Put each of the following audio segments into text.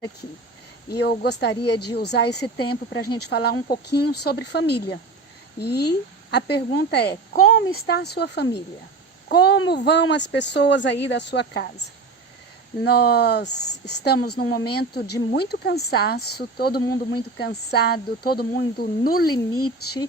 aqui. E eu gostaria de usar esse tempo para a gente falar um pouquinho sobre família. E a pergunta é: como está a sua família? Como vão as pessoas aí da sua casa? Nós estamos num momento de muito cansaço, todo mundo muito cansado, todo mundo no limite,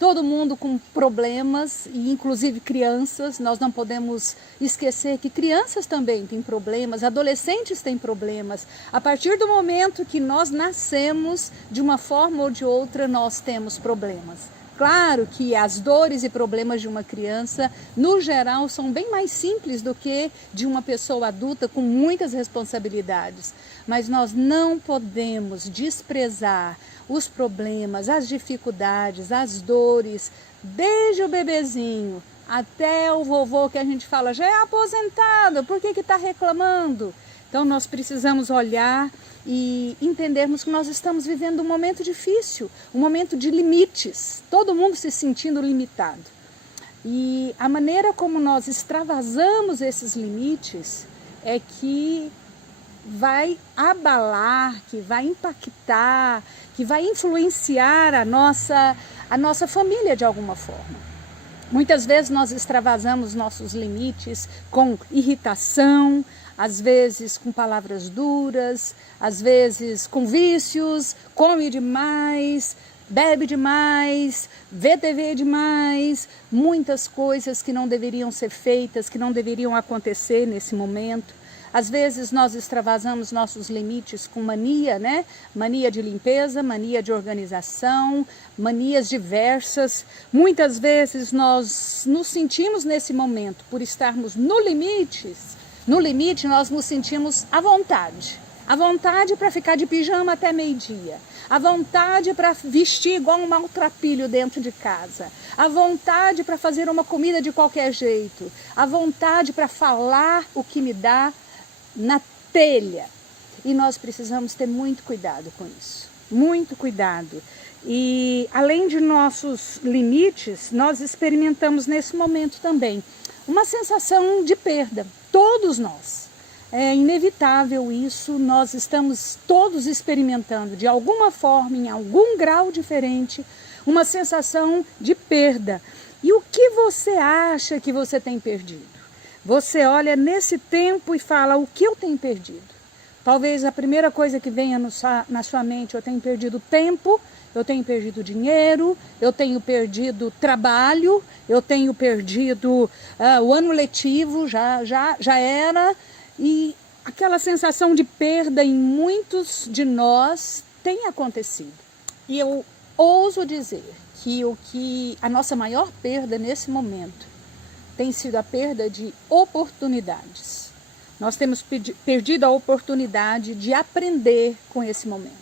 todo mundo com problemas, e inclusive crianças. Nós não podemos esquecer que crianças também têm problemas, adolescentes têm problemas. A partir do momento que nós nascemos, de uma forma ou de outra, nós temos problemas. Claro que as dores e problemas de uma criança, no geral, são bem mais simples do que de uma pessoa adulta com muitas responsabilidades. Mas nós não podemos desprezar os problemas, as dificuldades, as dores, desde o bebezinho até o vovô que a gente fala, já é aposentado, por que está reclamando? Então nós precisamos olhar e entendermos que nós estamos vivendo um momento difícil, um momento de limites, todo mundo se sentindo limitado. E a maneira como nós extravasamos esses limites é que vai abalar, que vai impactar, que vai influenciar a nossa família de alguma forma. Muitas vezes nós extravasamos nossos limites com irritação, às vezes com palavras duras, às vezes com vícios, come demais, bebe demais, vê TV demais, muitas coisas que não deveriam ser feitas, que não deveriam acontecer nesse momento. Às vezes nós extravasamos nossos limites com mania, né? Mania de limpeza, mania de organização, manias diversas. Muitas vezes nós nos sentimos nesse momento, por estarmos no limite nós nos sentimos à vontade. À vontade para ficar de pijama até meio-dia. À vontade para vestir igual um maltrapilho dentro de casa. À vontade para fazer uma comida de qualquer jeito. À vontade para falar o que me dá na telha. E nós precisamos ter muito cuidado com isso. Muito cuidado. E além de nossos limites, nós experimentamos nesse momento também uma sensação de perda. Todos nós. É inevitável isso, nós estamos todos experimentando de alguma forma, em algum grau diferente, uma sensação de perda. E o que você acha que você tem perdido? Você olha nesse tempo e fala, o que eu tenho perdido? Talvez a primeira coisa que venha na sua mente, eu tenho perdido tempo, eu tenho perdido dinheiro, eu tenho perdido trabalho, eu tenho perdido o ano letivo, já era. E aquela sensação de perda em muitos de nós tem acontecido. E eu ouso dizer que a nossa maior perda nesse momento tem sido a perda de oportunidades. Nós temos perdido a oportunidade de aprender com esse momento.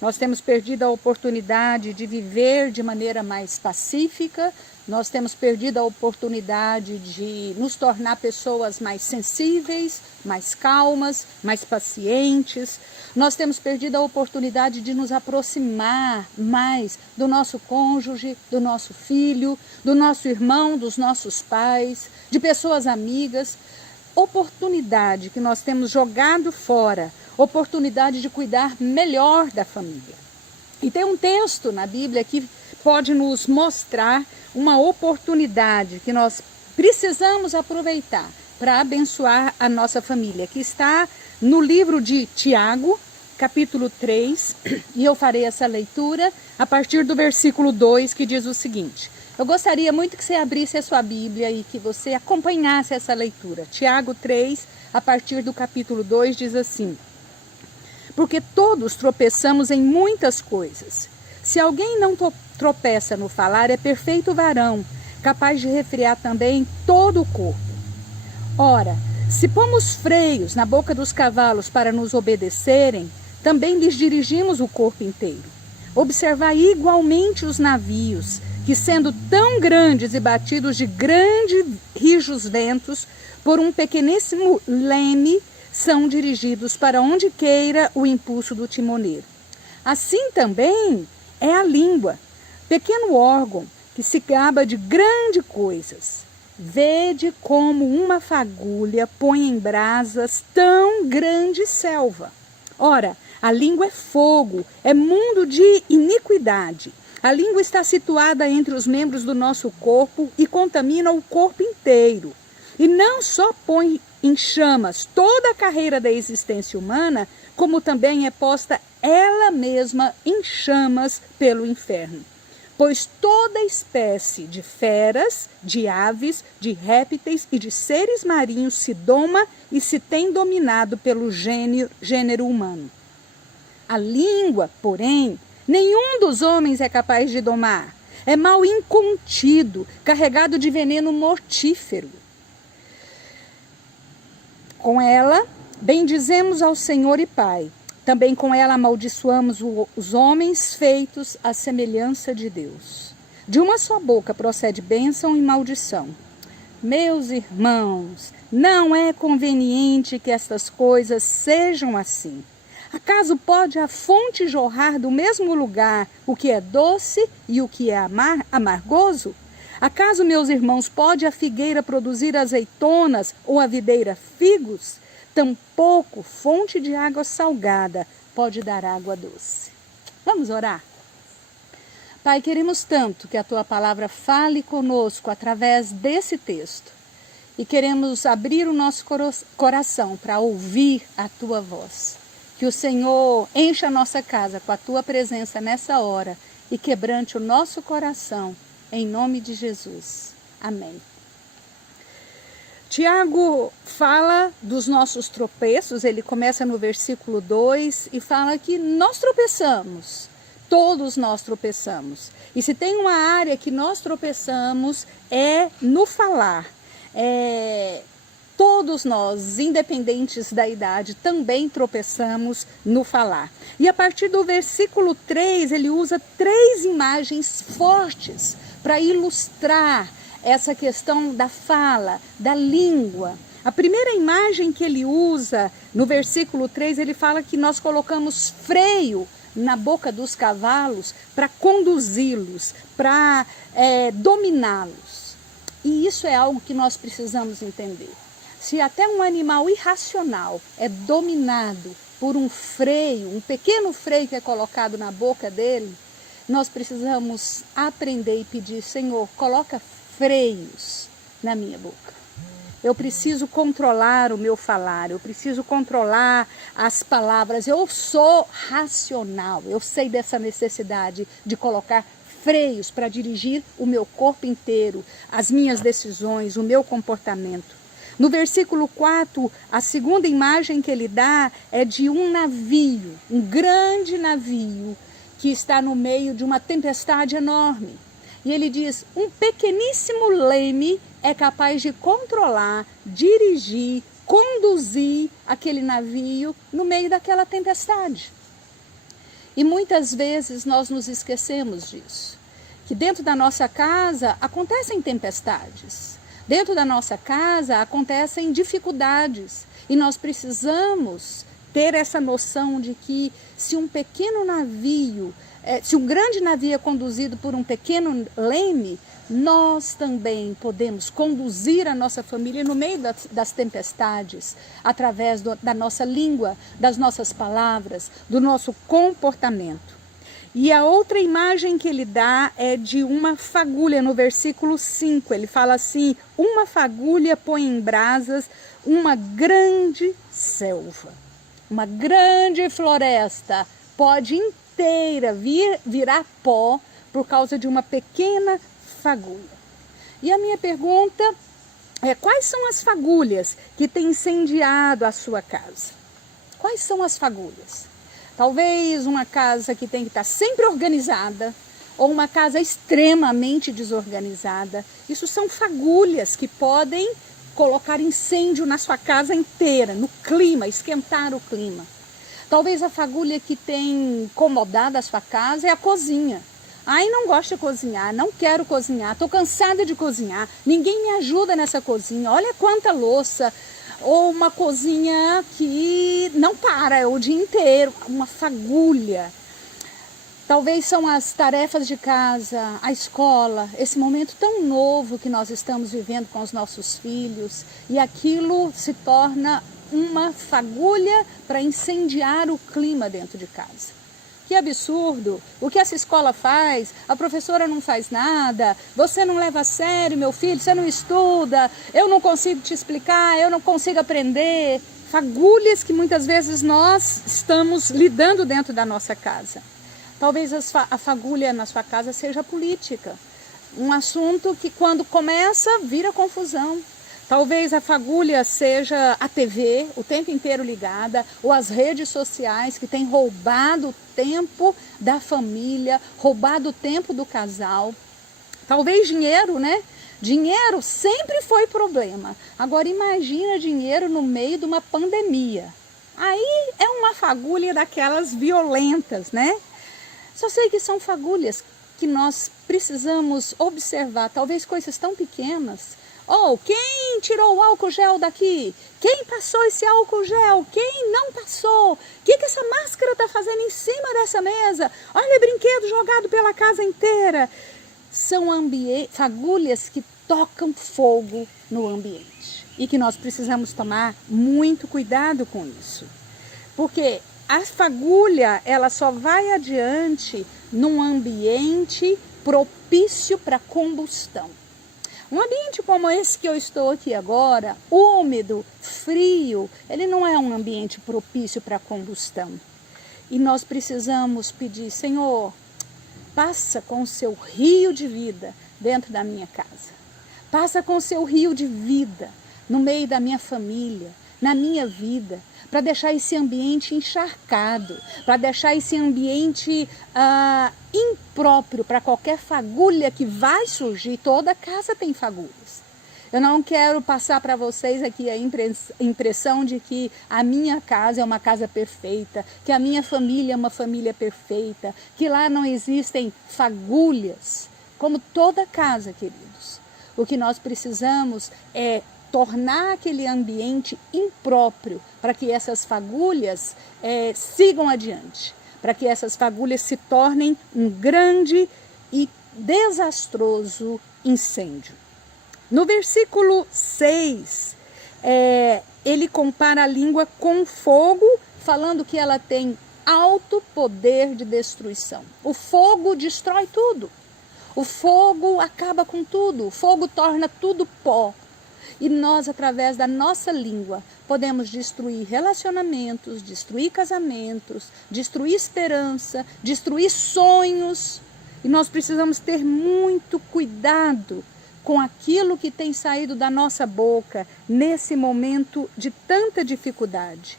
Nós temos perdido a oportunidade de viver de maneira mais pacífica, nós temos perdido a oportunidade de nos tornar pessoas mais sensíveis, mais calmas, mais pacientes. Nós temos perdido a oportunidade de nos aproximar mais do nosso cônjuge, do nosso filho, do nosso irmão, dos nossos pais, de pessoas amigas. Oportunidade que nós temos jogado fora, oportunidade de cuidar melhor da família. E tem um texto na Bíblia que pode nos mostrar uma oportunidade que nós precisamos aproveitar para abençoar a nossa família, que está no livro de Tiago, capítulo 3, e eu farei essa leitura a partir do versículo 2, que diz o seguinte. Eu gostaria muito que você abrisse a sua Bíblia e que você acompanhasse essa leitura. Tiago 3, a partir do capítulo 2, diz assim: porque todos tropeçamos em muitas coisas. Se alguém não tropeça no falar, é perfeito varão, capaz de refrear também todo o corpo. Ora, se pomos freios na boca dos cavalos para nos obedecerem, também lhes dirigimos o corpo inteiro. Observai igualmente os navios, que sendo tão grandes e batidos de grandes rijos ventos, por um pequeníssimo leme, são dirigidos para onde queira o impulso do timoneiro. Assim também é a língua, pequeno órgão que se gaba de grandes coisas. Vede como uma fagulha põe em brasas tão grande selva. Ora, a língua é fogo, é mundo de iniquidade. A língua está situada entre os membros do nosso corpo e contamina o corpo inteiro. E não só põe em chamas toda a carreira da existência humana, como também é posta ela mesma em chamas pelo inferno. Pois toda espécie de feras, de aves, de répteis e de seres marinhos se doma e se tem dominado pelo gênero humano. A língua, porém, nenhum dos homens é capaz de domar. É mal incontido, carregado de veneno mortífero. Com ela, bendizemos ao Senhor e Pai. Também com ela amaldiçoamos os homens feitos à semelhança de Deus. De uma só boca procede bênção e maldição. Meus irmãos, não é conveniente que estas coisas sejam assim. Acaso pode a fonte jorrar do mesmo lugar o que é doce e o que é amargoso? Acaso, meus irmãos, pode a figueira produzir azeitonas ou a videira figos? Tampouco fonte de água salgada pode dar água doce. Vamos orar? Pai, queremos tanto que a Tua palavra fale conosco através desse texto. E queremos abrir o nosso coração para ouvir a Tua voz. Que o Senhor encha a nossa casa com a Tua presença nessa hora e quebrante o nosso coração. Em nome de Jesus. Amém. Tiago fala dos nossos tropeços, ele começa no versículo 2 e fala que nós tropeçamos, todos nós tropeçamos. E se tem uma área que nós tropeçamos é no falar. Todos nós, independentes da idade, também tropeçamos no falar. E a partir do versículo 3, ele usa 3 imagens fortes para ilustrar essa questão da fala, da língua. A primeira imagem que ele usa no versículo 3, ele fala que nós colocamos freio na boca dos cavalos para conduzi-los, para dominá-los. E isso é algo que nós precisamos entender. Se até um animal irracional é dominado por um freio, um pequeno freio que é colocado na boca dele, nós precisamos aprender e pedir, Senhor, coloca freios na minha boca. Eu preciso controlar o meu falar, eu preciso controlar as palavras. Eu sou racional, eu sei dessa necessidade de colocar freios para dirigir o meu corpo inteiro, as minhas decisões, o meu comportamento. No versículo 4, a segunda imagem que ele dá é de um navio, um grande navio que está no meio de uma tempestade enorme. E ele diz, um pequeníssimo leme é capaz de controlar, dirigir, conduzir aquele navio no meio daquela tempestade. E muitas vezes nós nos esquecemos disso, que dentro da nossa casa acontecem tempestades. Dentro da nossa casa acontecem dificuldades e nós precisamos ter essa noção de que se um pequeno navio, se um grande navio é conduzido por um pequeno leme, nós também podemos conduzir a nossa família no meio das tempestades, através da nossa língua, das nossas palavras, do nosso comportamento. E a outra imagem que ele dá é de uma fagulha, no versículo 5. Ele fala assim, uma fagulha põe em brasas uma grande selva. Uma grande floresta pode inteira virar pó por causa de uma pequena fagulha. E a minha pergunta é, quais são as fagulhas que têm incendiado a sua casa? Quais são as fagulhas? Talvez uma casa que tem que estar sempre organizada, ou uma casa extremamente desorganizada. Isso são fagulhas que podem colocar incêndio na sua casa inteira, no clima, esquentar o clima. Talvez a fagulha que tem incomodado a sua casa é a cozinha. Ai, não gosto de cozinhar, não quero cozinhar, estou cansada de cozinhar, ninguém me ajuda nessa cozinha, olha quanta louça. Ou uma cozinha que não para o dia inteiro, uma fagulha. Talvez são as tarefas de casa, a escola, esse momento tão novo que nós estamos vivendo com os nossos filhos, e aquilo se torna uma fagulha para incendiar o clima dentro de casa. Que absurdo! O que essa escola faz? A professora não faz nada, você não leva a sério, meu filho, você não estuda, eu não consigo te explicar, eu não consigo aprender. Fagulhas que muitas vezes nós estamos lidando dentro da nossa casa. Talvez a fagulha na sua casa seja política. Um assunto que quando começa vira confusão. Talvez a fagulha seja a TV, o tempo inteiro ligada, ou as redes sociais que têm roubado o tempo da família, roubado o tempo do casal. Talvez dinheiro, né? Dinheiro sempre foi problema. Agora imagina dinheiro no meio de uma pandemia. Aí é uma fagulha daquelas violentas, né? Só sei que são fagulhas que nós precisamos observar, talvez coisas tão pequenas. Quem tirou o álcool gel daqui? Quem passou esse álcool gel? Quem não passou? O que essa máscara está fazendo em cima dessa mesa? Olha, brinquedo jogado pela casa inteira. São fagulhas que tocam fogo no ambiente e que nós precisamos tomar muito cuidado com isso. Porque a fagulha, ela só vai adiante num ambiente propício para combustão. Um ambiente como esse que eu estou aqui agora, úmido, frio, ele não é um ambiente propício para combustão. E nós precisamos pedir, Senhor, passa com o seu rio de vida dentro da minha casa. Passa com o seu rio de vida no meio da minha família, na minha vida, para deixar esse ambiente encharcado, para deixar esse ambiente impróprio para qualquer fagulha que vai surgir. Toda casa tem fagulhas. Eu não quero passar para vocês aqui a impressão de que a minha casa é uma casa perfeita, que a minha família é uma família perfeita, que lá não existem fagulhas, como toda casa, queridos. O que nós precisamos é tornar aquele ambiente impróprio para que essas fagulhas sigam adiante, para que essas fagulhas se tornem um grande e desastroso incêndio. No versículo 6, ele compara a língua com fogo, falando que ela tem alto poder de destruição. O fogo destrói tudo. O fogo acaba com tudo. O fogo torna tudo pó. E nós, através da nossa língua, podemos destruir relacionamentos, destruir casamentos, destruir esperança, destruir sonhos. E nós precisamos ter muito cuidado com aquilo que tem saído da nossa boca nesse momento de tanta dificuldade.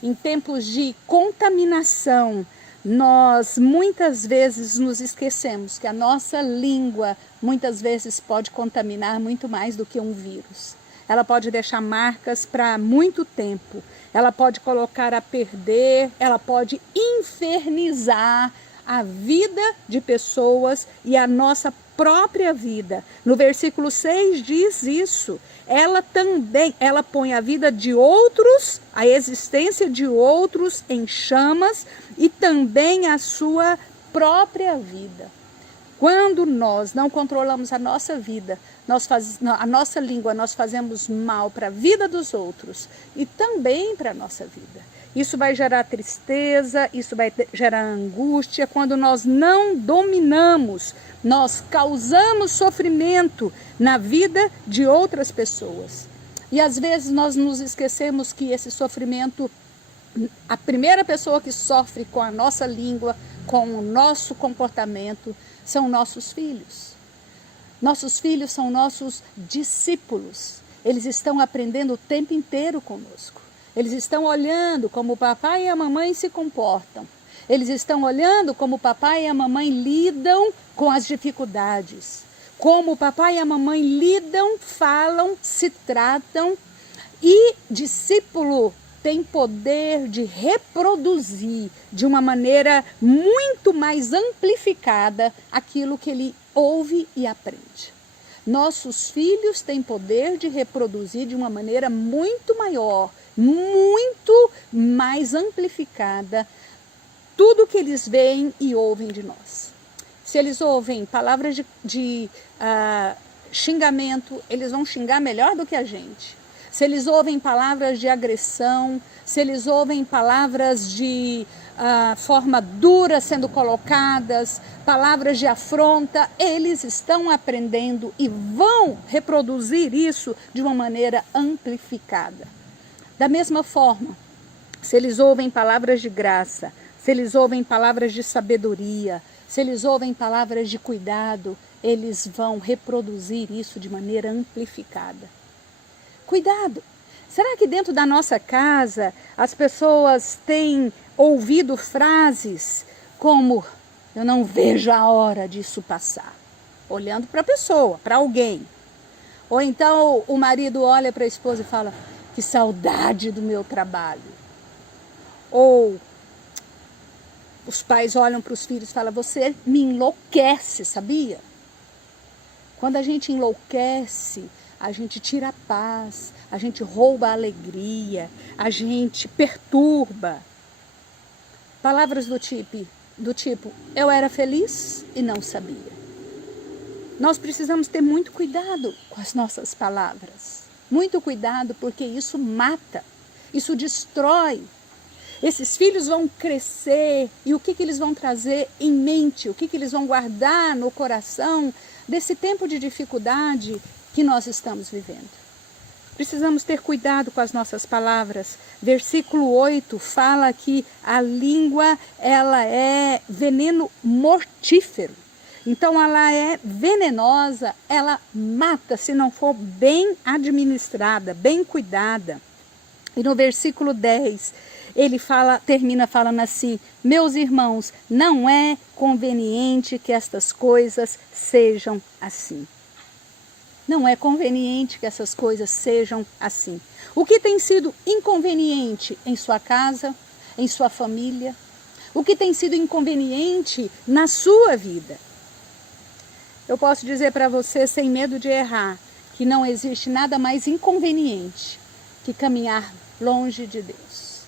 Em tempos de contaminação, nós muitas vezes nos esquecemos que a nossa língua muitas vezes pode contaminar muito mais do que um vírus. Ela pode deixar marcas para muito tempo, ela pode colocar a perder, ela pode infernizar a vida de pessoas e a nossa própria vida. No versículo 6 diz isso. Ela põe a vida de outros, a existência de outros em chamas e também a sua própria vida. Quando nós não controlamos a nossa vida, a nossa língua, nós fazemos mal para a vida dos outros e também para a nossa vida. Isso vai gerar tristeza, isso vai gerar angústia. Quando nós não dominamos, nós causamos sofrimento na vida de outras pessoas. E às vezes nós nos esquecemos que esse sofrimento, a primeira pessoa que sofre com a nossa língua, com o nosso comportamento, são nossos filhos. Nossos filhos são nossos discípulos. Eles estão aprendendo o tempo inteiro conosco. Eles estão olhando como o papai e a mamãe se comportam. Eles estão olhando como o papai e a mamãe lidam com as dificuldades. Como o papai e a mamãe lidam, falam, se tratam. E discípulo tem poder de reproduzir de uma maneira muito mais amplificada aquilo que ele ouve e aprende. Nossos filhos têm poder de reproduzir de uma maneira muito maior, muito mais amplificada, tudo que eles veem e ouvem de nós. Se eles ouvem palavras de xingamento, eles vão xingar melhor do que a gente. se eles ouvem palavras de agressão, se eles ouvem palavras de forma dura sendo colocadas, palavras de afronta, eles estão aprendendo e vão reproduzir isso de uma maneira amplificada. Da mesma forma, se eles ouvem palavras de graça, se eles ouvem palavras de sabedoria, se eles ouvem palavras de cuidado, eles vão reproduzir isso de maneira amplificada. Cuidado! Será que dentro da nossa casa as pessoas têm ouvido frases como eu não vejo a hora disso passar? Olhando para a pessoa, para alguém. Ou então o marido olha para a esposa e fala, que saudade do meu trabalho. Ou os pais olham para os filhos e falam, você me enlouquece, sabia? Quando a gente enlouquece, a gente tira a paz, a gente rouba a alegria, a gente perturba. Palavras do tipo, eu era feliz e não sabia. Nós precisamos ter muito cuidado com as nossas palavras. Muito cuidado, porque isso mata, isso destrói. Esses filhos vão crescer e o que eles vão trazer em mente, o que eles vão guardar no coração desse tempo de dificuldade que nós estamos vivendo. Precisamos ter cuidado com as nossas palavras. Versículo 8 fala que a língua ela é veneno mortífero. Então ela é venenosa, ela mata se não for bem administrada, bem cuidada. E no versículo 10, ele termina falando assim, meus irmãos, não é conveniente que estas coisas sejam assim. Não é conveniente que essas coisas sejam assim. O que tem sido inconveniente em sua casa, em sua família? O que tem sido inconveniente na sua vida? Eu posso dizer para você, sem medo de errar, que não existe nada mais inconveniente que caminhar longe de Deus.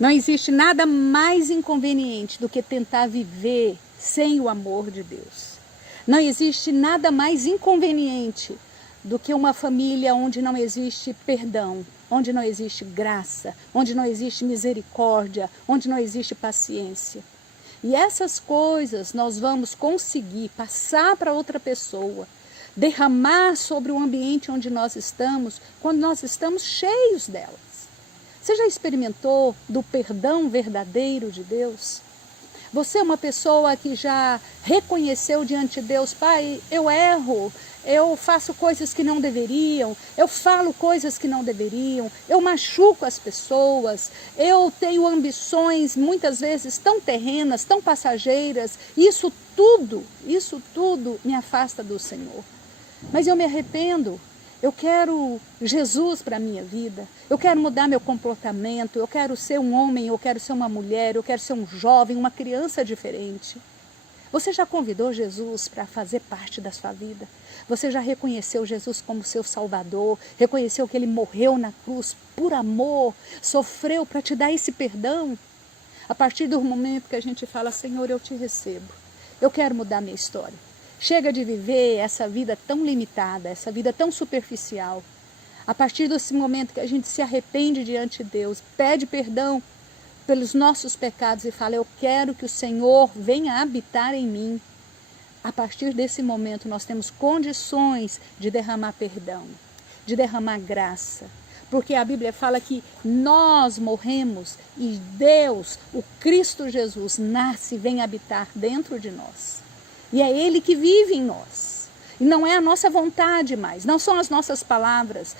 Não existe nada mais inconveniente do que tentar viver sem o amor de Deus. Não existe nada mais inconveniente do que uma família onde não existe perdão, onde não existe graça, onde não existe misericórdia, onde não existe paciência. E essas coisas nós vamos conseguir passar para outra pessoa, derramar sobre o ambiente onde nós estamos, quando nós estamos cheios delas. Você já experimentou do perdão verdadeiro de Deus? Você é uma pessoa que já reconheceu diante de Deus, Pai, eu erro, eu faço coisas que não deveriam, eu falo coisas que não deveriam, eu machuco as pessoas, eu tenho ambições muitas vezes tão terrenas, tão passageiras, isso tudo me afasta do Senhor. Mas eu me arrependo, eu quero Jesus para a minha vida, eu quero mudar meu comportamento, eu quero ser um homem, eu quero ser uma mulher, eu quero ser um jovem, uma criança diferente. Você já convidou Jesus para fazer parte da sua vida? Você já reconheceu Jesus como seu Salvador? Reconheceu que Ele morreu na cruz por amor? Sofreu para te dar esse perdão? A partir do momento que a gente fala, Senhor, eu te recebo. Eu quero mudar minha história. Chega de viver essa vida tão limitada, essa vida tão superficial. A partir desse momento que a gente se arrepende diante de Deus, pede perdão pelos nossos pecados e fala, eu quero que o Senhor venha habitar em mim. A partir desse momento nós temos condições de derramar perdão, de derramar graça. Porque a Bíblia fala que nós morremos e Deus, o Cristo Jesus, nasce e vem habitar dentro de nós. E é Ele que vive em nós. E não é a nossa vontade mais, não são as nossas palavras,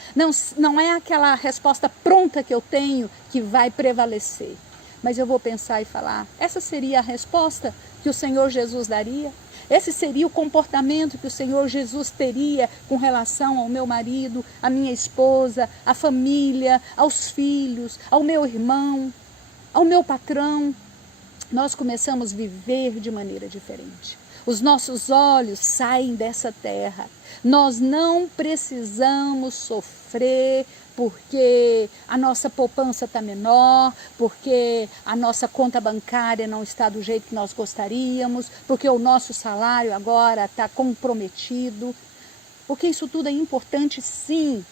não é aquela resposta pronta que eu tenho que vai prevalecer. Mas eu vou pensar e falar, essa seria a resposta que o Senhor Jesus daria? Esse seria o comportamento que o Senhor Jesus teria com relação ao meu marido, à minha esposa, à família, aos filhos, ao meu irmão, ao meu patrão? Nós começamos a viver de maneira diferente. Os nossos olhos saem dessa terra. Nós não precisamos sofrer porque a nossa poupança está menor, porque a nossa conta bancária não está do jeito que nós gostaríamos, porque o nosso salário agora está comprometido. Porque isso tudo é importante, sim,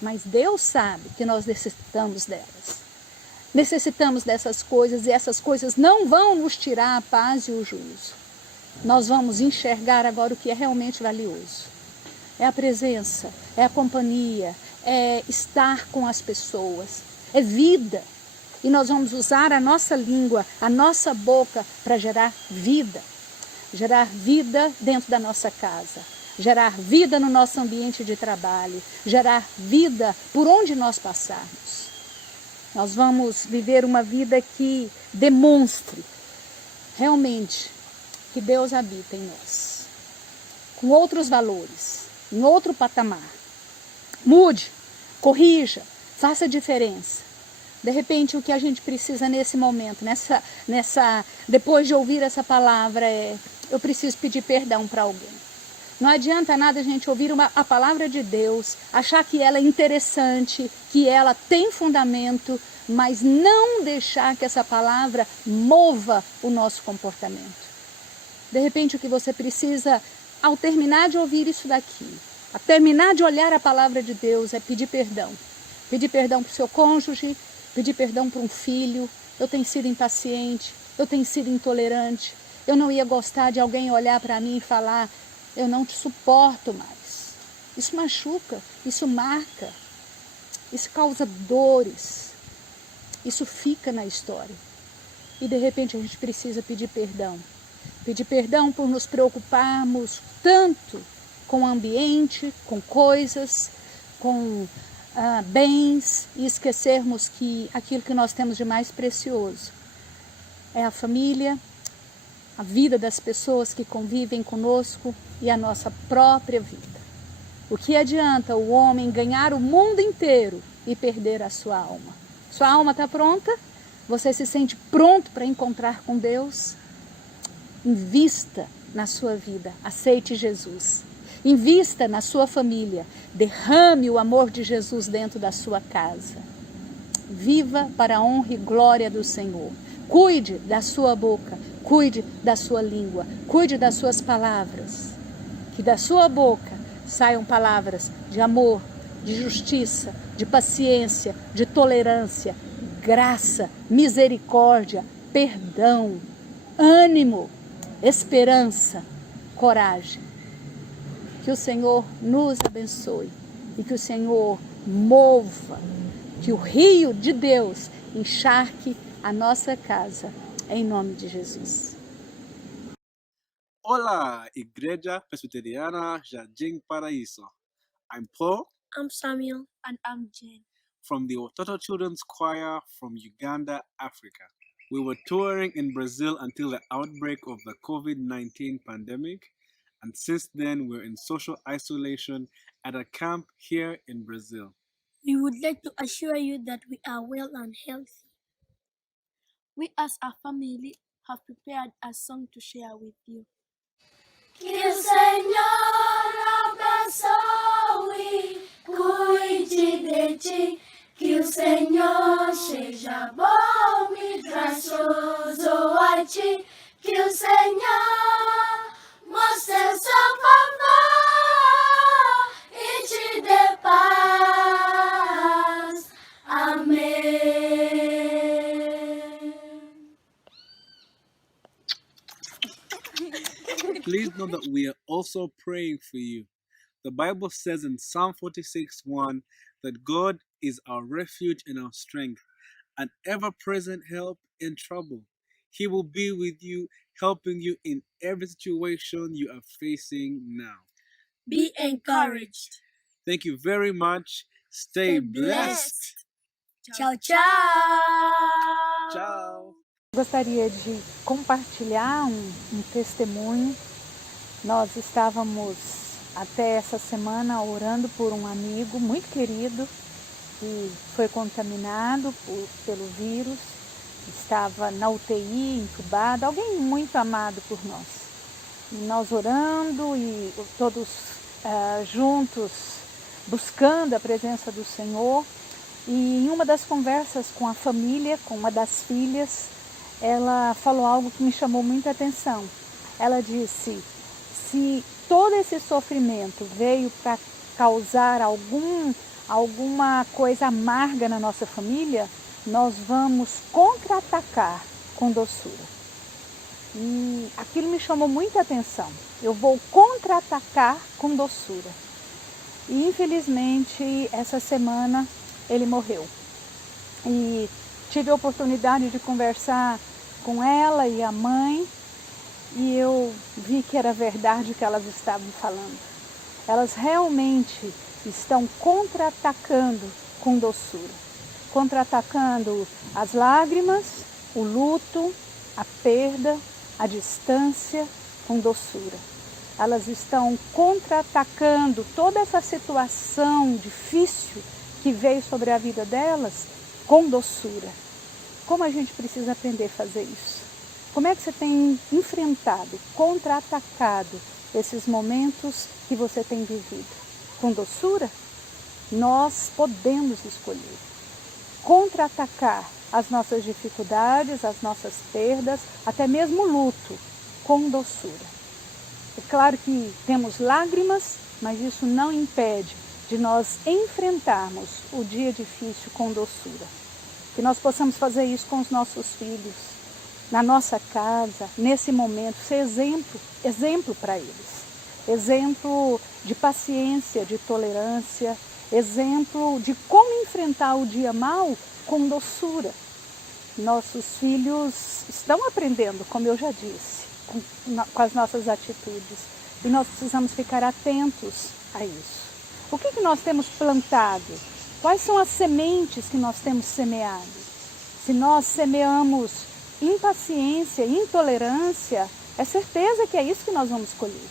mas Deus sabe que nós necessitamos delas. Necessitamos dessas coisas e essas coisas não vão nos tirar a paz e o juízo. Nós vamos enxergar agora o que é realmente valioso. É a presença, é a companhia, é estar com as pessoas, é vida. E nós vamos usar a nossa língua, a nossa boca para gerar vida. Gerar vida dentro da nossa casa, gerar vida no nosso ambiente de trabalho, gerar vida por onde nós passarmos. Nós vamos viver uma vida que demonstre realmente que Deus habita em nós, com outros valores, em outro patamar. Mude, corrija, faça diferença. De repente, o que a gente precisa nesse momento, depois de ouvir essa palavra, eu preciso pedir perdão para alguém. Não adianta nada a gente ouvir a palavra de Deus, achar que ela é interessante, que ela tem fundamento, mas não deixar que essa palavra mova o nosso comportamento. De repente, o que você precisa, ao terminar de ouvir isso daqui, ao terminar de olhar a palavra de Deus, é pedir perdão. Pedir perdão para o seu cônjuge, pedir perdão para um filho. Eu tenho sido impaciente, eu tenho sido intolerante. Eu não ia gostar de alguém olhar para mim e falar, eu não te suporto mais. Isso machuca, isso marca, isso causa dores, isso fica na história. E de repente a gente precisa pedir perdão. Pedir perdão por nos preocuparmos tanto com o ambiente, com coisas, com bens e esquecermos que aquilo que nós temos de mais precioso é a família, a vida das pessoas que convivem conosco e a nossa própria vida. O que adianta o homem ganhar o mundo inteiro e perder a sua alma? Sua alma está pronta? Você se sente pronto para encontrar com Deus? Invista na sua vida, aceite Jesus. Invista na sua família, derrame o amor de Jesus dentro da sua casa. Viva para a honra e glória do Senhor. Cuide da sua boca, cuide da sua língua, cuide das suas palavras. Que da sua boca saiam palavras de amor, de justiça, de paciência, de tolerância, graça, misericórdia, perdão, ânimo, esperança, coragem. Que o Senhor nos abençoe e que o Senhor mova, que o rio de Deus encharque a nossa casa, em nome de Jesus. Olá, Igreja Presbiteriana Jardim Paraíso. I'm Paul. I'm Samuel. And I'm Jen. From the Watoto Children's Choir from Uganda, Africa. We were touring in Brazil until the outbreak of the COVID-19 pandemic, and since then we're in social isolation at a camp here in Brazil. We would like to assure you that we are well and healthy. We as a family have prepared a song to share with you. Que o Senhor abençoe, cuide de ti. Que o Senhor seja bom e gracioso a ti. Que o Senhor mostre o seu favor e te dê paz. Amém. Please know that we are also praying for you. The Bible says in Psalm 46:1 that God is our refuge and our strength, an ever-present help in trouble. He will be with you, helping you in every situation you are facing now. Be encouraged. Thank you very much. Stay blessed. Tchau, tchau. Ciao. Gostaria de compartilhar um testemunho. Nós estávamos até essa semana orando por um amigo muito querido que foi contaminado pelo vírus, estava na UTI, entubado, alguém muito amado por nós. E nós orando e todos juntos buscando a presença do Senhor. E em uma das conversas com a família, com uma das filhas, ela falou algo que me chamou muita atenção. Ela disse: se todo esse sofrimento veio para causar alguma coisa amarga na nossa família, nós vamos contra-atacar com doçura. E aquilo me chamou muita atenção. Eu vou contra-atacar com doçura. E infelizmente essa semana ele morreu. E tive a oportunidade de conversar com ela e a mãe, e eu vi que era verdade o que elas estavam falando. Elas realmente estão contra-atacando com doçura. Contra-atacando as lágrimas, o luto, a perda, a distância com doçura. Elas estão contra-atacando toda essa situação difícil que veio sobre a vida delas com doçura. Como a gente precisa aprender a fazer isso? Como é que você tem enfrentado, contra-atacado esses momentos que você tem vivido? Com doçura? Nós podemos escolher contra-atacar as nossas dificuldades, as nossas perdas, até mesmo o luto, com doçura. É claro que temos lágrimas, mas isso não impede de nós enfrentarmos o dia difícil com doçura. Que nós possamos fazer isso com os nossos filhos, na nossa casa, nesse momento, ser exemplo para eles. Exemplo de paciência, de tolerância, exemplo de como enfrentar o dia mau com doçura. Nossos filhos estão aprendendo, como eu já disse, com as nossas atitudes. E nós precisamos ficar atentos a isso. O que nós temos plantado? Quais são as sementes que nós temos semeado? Se nós semeamos impaciência, intolerância, é certeza que é isso que nós vamos colher.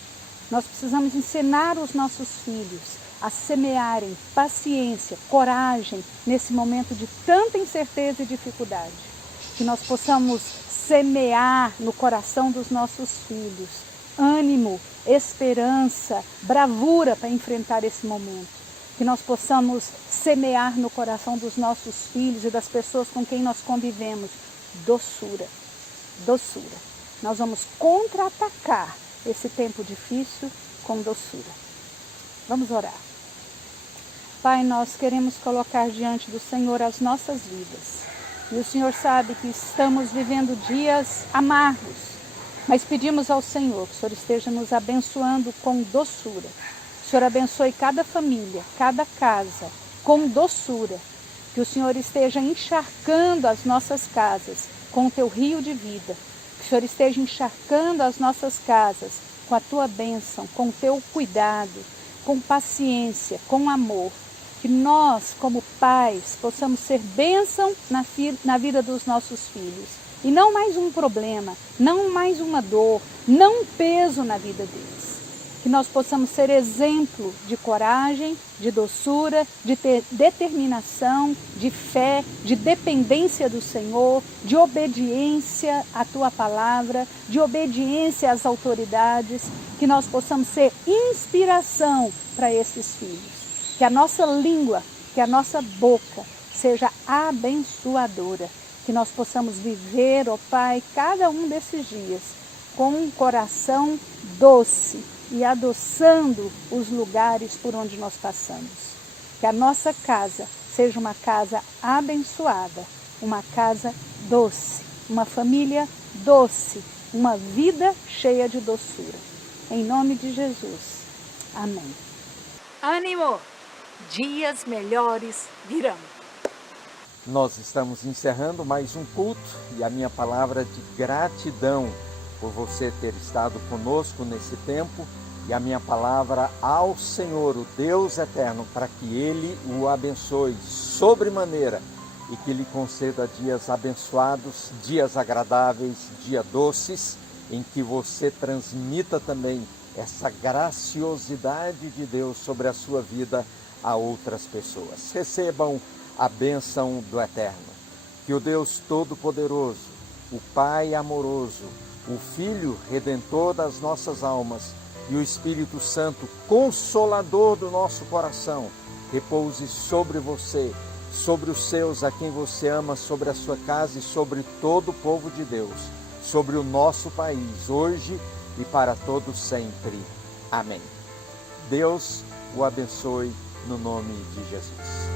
Nós precisamos ensinar os nossos filhos a semearem paciência, coragem nesse momento de tanta incerteza e dificuldade. Que nós possamos semear no coração dos nossos filhos ânimo, esperança, bravura para enfrentar esse momento. Que nós possamos semear no coração dos nossos filhos e das pessoas com quem nós convivemos doçura, doçura. Nós vamos contra-atacar esse tempo difícil com doçura. Vamos orar. Pai, nós queremos colocar diante do Senhor as nossas vidas. E o Senhor sabe que estamos vivendo dias amargos, mas pedimos ao Senhor que o Senhor esteja nos abençoando com doçura. O Senhor abençoe cada família, cada casa, com doçura. Que o Senhor esteja encharcando as nossas casas com o teu rio de vida. Que o Senhor esteja encharcando as nossas casas com a tua bênção, com o teu cuidado, com paciência, com amor. Que nós, como pais, possamos ser bênção na vida dos nossos filhos. E não mais um problema, não mais uma dor, não um peso na vida deles. Que nós possamos ser exemplo de coragem, de doçura, de determinação, de fé, de dependência do Senhor, de obediência à tua palavra, de obediência às autoridades. Que nós possamos ser inspiração para esses filhos. Que a nossa língua, que a nossa boca seja abençoadora. Que nós possamos viver, ó Pai, cada um desses dias com um coração doce e adoçando os lugares por onde nós passamos. Que a nossa casa seja uma casa abençoada, uma casa doce, uma família doce, uma vida cheia de doçura. Em nome de Jesus. Amém. Ânimo! Dias melhores virão. Nós estamos encerrando mais um culto e a minha palavra de gratidão por você ter estado conosco nesse tempo e a minha palavra ao Senhor, o Deus eterno, para que Ele o abençoe sobremaneira e que lhe conceda dias abençoados, dias agradáveis, dias doces, em que você transmita também essa graciosidade de Deus sobre a sua vida a outras pessoas. Recebam a bênção do Eterno. Que o Deus Todo-Poderoso, o Pai amoroso, o Filho Redentor das nossas almas e o Espírito Santo, Consolador do nosso coração, repouse sobre você, sobre os seus a quem você ama, sobre a sua casa e sobre todo o povo de Deus, sobre o nosso país, hoje e para todo sempre. Amém. Deus o abençoe no nome de Jesus.